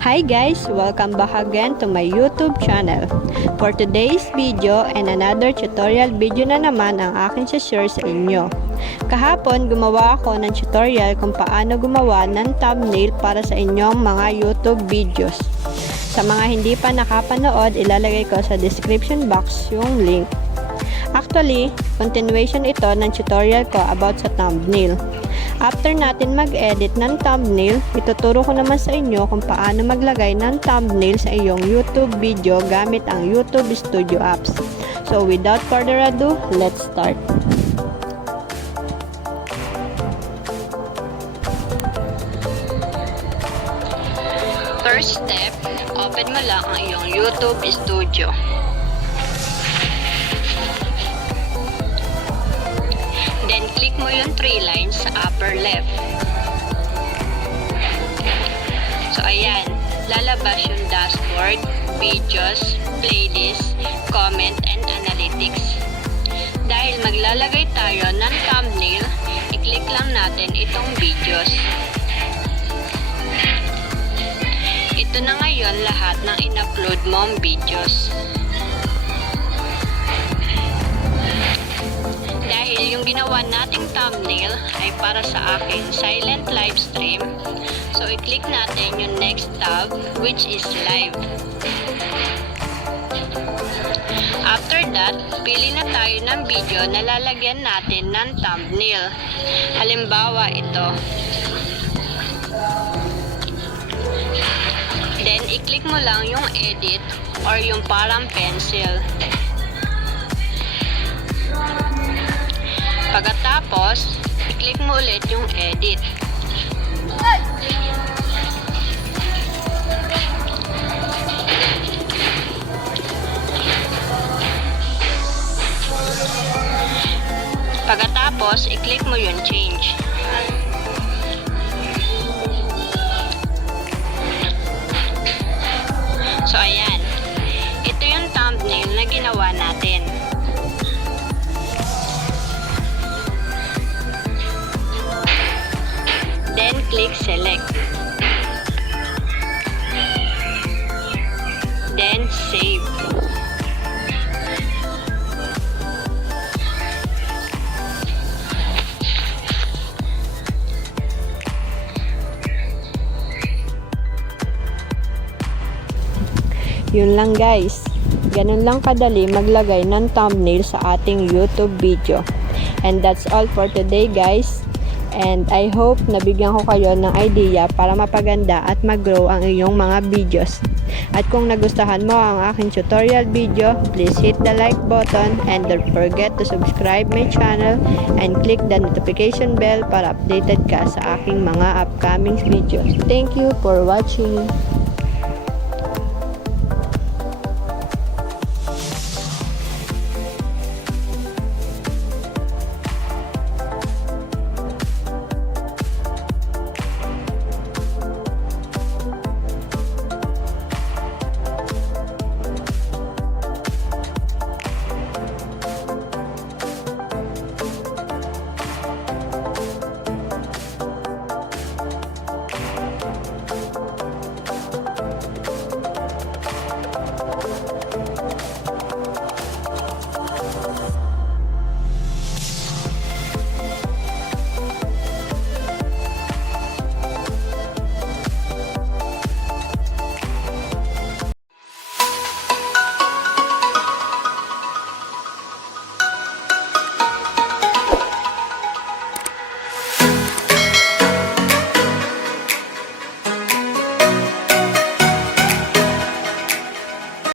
Hi guys! Welcome back again to my YouTube channel. For today's video and another tutorial video na naman ang aking share sa inyo. Kahapon, gumawa ako ng tutorial kung paano gumawa ng thumbnail para sa inyong mga YouTube videos. Sa mga hindi pa nakapanood, ilalagay ko sa description box yung link. Actually, continuation ito ng tutorial ko about sa thumbnail. After natin mag-edit ng thumbnail, ituturo ko naman sa inyo kung paano maglagay ng thumbnail sa iyong YouTube video gamit ang YouTube Studio apps. So without further ado, let's start. First step, open mo lang ang iyong YouTube Studio. Then, click mo yung 3 lines sa upper left. So, ayan. Lalabas yung dashboard, videos, playlist, comment, and analytics. Dahil maglalagay tayo ng thumbnail, i-click lang natin itong videos. Ito na ngayon lahat ng in-upload mong videos. Dahil yung ginawa nating thumbnail ay para sa akin silent live stream, so i-click natin yung next tab which is live. After that, pili na tayo ng video na lalagyan natin ng thumbnail. Halimbawa ito. Then i-click mo lang yung edit or yung parang pencil. Pagkatapos, i-click mo ulit yung edit. Pagkatapos, i-click mo yung change. So, ayan. Ito yung thumbnail na ginawa natin. Then, click select. Then, save. Yun lang guys. Ganun lang kadali maglagay ng thumbnail sa ating YouTube video. And that's all for today guys. And I hope nabigyan ko kayo ng idea para mapaganda at mag-grow ang iyong mga videos. At kung nagustuhan mo ang aking tutorial video, please hit the like button and don't forget to subscribe my channel and click the notification bell para updated ka sa aking mga upcoming videos. Thank you for watching.